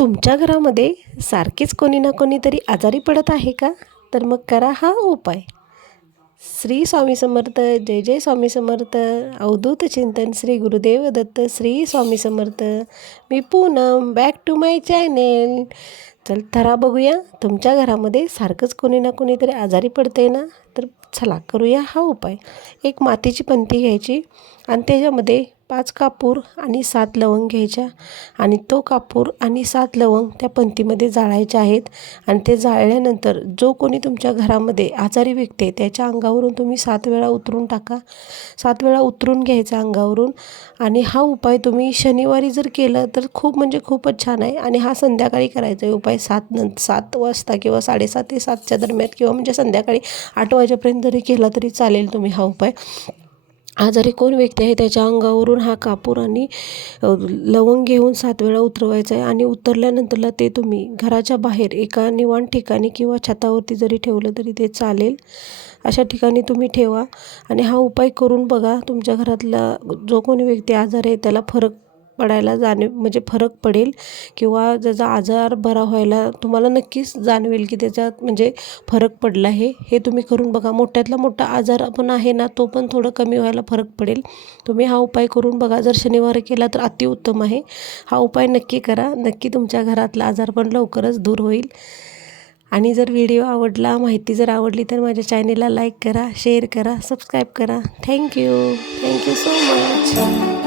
तुमच्या घरामध्ये सारखेच कोणी ना कोणीतरी आजारी पडत आहे का? तर मग करा हा उपाय. श्री स्वामी समर्थ. जय जय स्वामी समर्थ. अवधूत चिंतन श्री गुरुदेव दत्त. श्री स्वामी समर्थ. मी Poonam, back to my channel. चल तर बघूया, तुमच्या घरामध्ये सारखंच कोणी ना कोणीतरी आजारी पडते ना, तर चला करूया हा उपाय. एक मातीची पंती घ्यायची आणि त्याच्यामध्ये 5 कापूर आणि 7 लवंग घ्यायच्या आणि तो कापूर आणि 7 लवंग त्या पंतीमध्ये जाळायचे आहेत. आणि ते जाळल्यानंतर जो कोणी तुमच्या घरामध्ये आजारी व्यक्ती आहे त्याच्या अंगावरून तुम्ही 7 वेळा उतरून टाका. 7 वेळा उतरून घ्यायचा अंगावरून. आणि हा उपाय तुम्ही शनिवारी जर केलं तर म्हणजे खूपच छान आहे. आणि हा संध्याकाळी करायचा आहे उपाय 7 वाजता किंवा 7:30 ते 7च्या दरम्यान, किंवा म्हणजे संध्याकाळी 8 वाजेपर्यंत जरी केला तरी चालेल तुम्ही हा उपाय. आजारी कोण व्यक्ती आहे त्याच्या अंगावरून हा कापूर आणि लवंग घेऊन 7 वेळा उतरवायचं आहे. आणि उतरल्यानंतरला ते तुम्ही घराच्या बाहेर एका निवांत ठिकाणी किंवा छतावरती जरी ठेवलं तरी ते चालेल. अशा ठिकाणी तुम्ही ठेवा आणि हा उपाय करून बघा. तुमच्या घरातला जो कोणी व्यक्ती आजार आहे त्याला फरक पडायला म्हणजे फरक पडेल, किंवा त्याचा आजार बरा व्हायला तुम्हाला नक्कीच जाणवेल की त्याच्यात म्हणजे फरक पडला आहे. हे तुम्ही करून बघा. मोठ्यातला मोठा आजार पण आहे ना, तो पण थोडं कमी व्हायला फरक पडेल. तुम्ही हा उपाय करून बघा. जर शनिवारी केला तर अतिउत्तम आहे. हा उपाय नक्की करा. नक्की तुमच्या घरातला आजार पण लवकरच दूर होईल. आणि जर व्हिडिओ आवडला, माहिती जर आवडली तर माझ्या चॅनेलला लाईक करा, शेअर करा, सबस्क्राईब करा. Thank you so much.